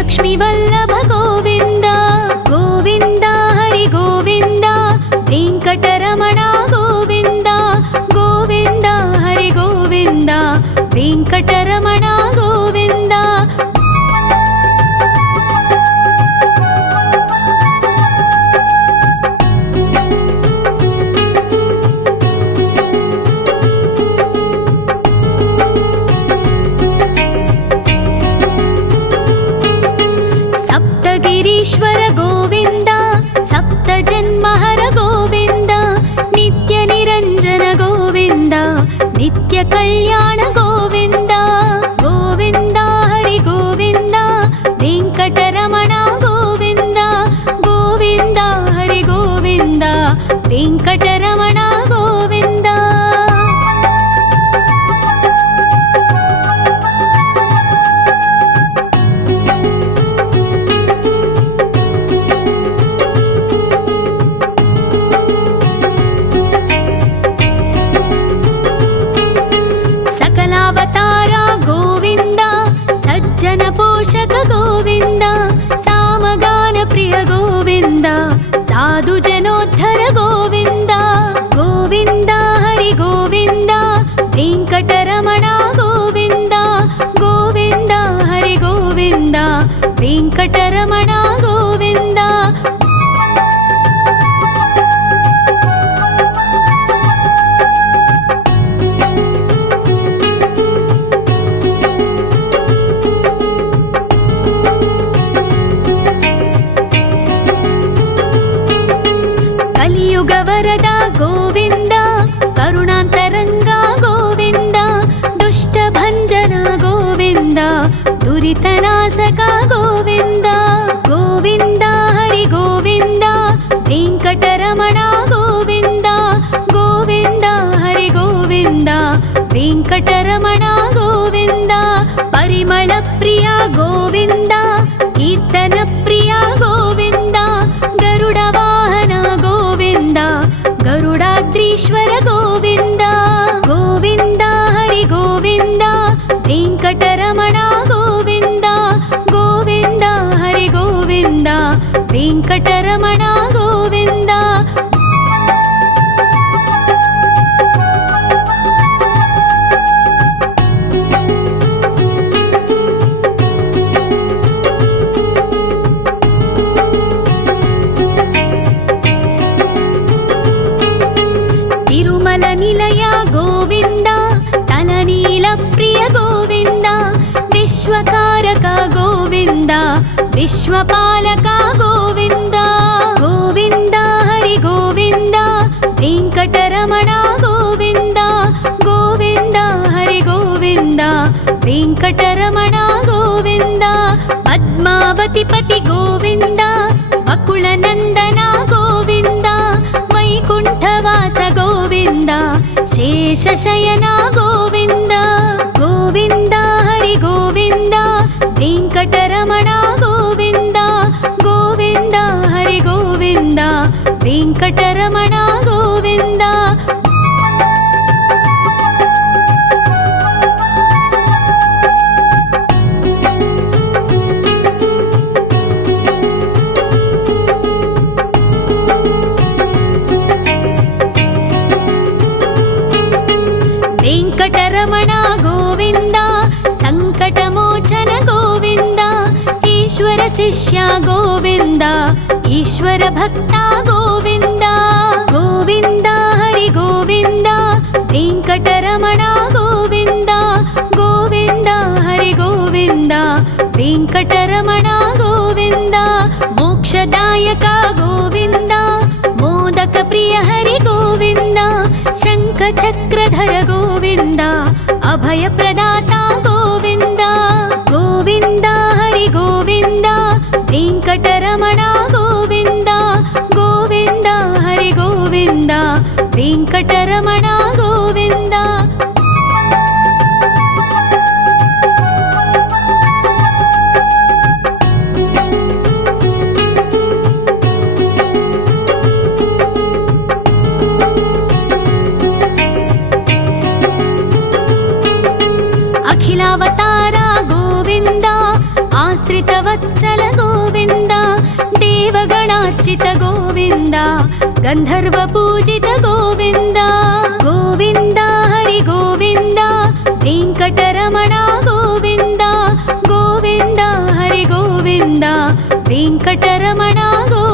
लक्ष्मी वल्लभ गोविंद गोविंद हरि गोविंद वेंकटरमण गोविंद गोविंद हरि गोविंद वेंकटरमण गोविंद गिरीश्वर गोविंद सप्तजन्महर गोविंद नित्य निरंजन गोविंद नित्य कल्याण गोविंद गोविंद हरि गोविंद वेंकटरमण गोविंद गोविंद हरि गोविंद वेंकटरमण गोविंद सकलावतारा गोविंद सज्जन पोषक गोविंद सामगान प्रिय गोविंद साधु जनोद्धर गोविंद गोविंद हरि गोविंद वेंकटरमण गोविंद गोविंद हरि गोविंद वेंकटरमण गोविंद कलियुग वरदा गोविंद करुणांतरंगा गोविंद दुष्ट भंजन गोविंद दुरितनाशका गोविंद गोविंद हरि गोविंद वेंकटरमण गोविंद गोविंद हरि गोविंद वेंकटरमण गोविंद परिमल प्रिय गोविंद कीर्तन प्रिय गोविंद गरुड वाहन गोविंद गरुडाद्रीश्वर गोविंद गोविंद हरि गोविंद वेंकटरमण गोविंद गोविंद हरि गोविंद वेंकटरमण गोविंद तिरुमल निलय गोविंद तलनील प्रिय गोविंद विश्वकारक गोविंद विश्वपालक गोविंद गोविंद हरि गोविंद वेंकटरमण गोविंद गोविंद हरि गोविंद वेंकटरमण गोविंद पद्मावती पति गोविंद बकुल नंदन गोविंद वैकुंठवास गोविंद शेषशयन गोविंद गोविंद हरि गोविंद वेंकटरमण गोविंद गोविंद हरि गोविंद वेंकटरमण गोविंद वेंकटरमण गोविंद संकटमोचन गोविंद ईश्वर शिष्य गोविंद ईश्वर भक्त गोविंद गोविंद हरि गोविंद वेंकटरमण गोविंद गोविंद हरि गोविंद वेंकटरमण गोविंद मोक्षदायक गोविंद मोदक प्रिय हरि गोविंद शंख चक्रधर गोविंद अभय प्रदाता गोविंद गोविंद हरि गोविंद वेंकटरमण गोविंद गोविंद हरि गोविंद वेंकटरमण गोविंद आश्रितवत्सल गोविन्द देवगणार्चित गोविन्द गन्धर्वपूजित गोविन्द गोविन्द हरि गोविन्द वेङ्कटरमण गोविन्द गोविन्द हरि गोविन्द वेङ्कटरमण गोविन्द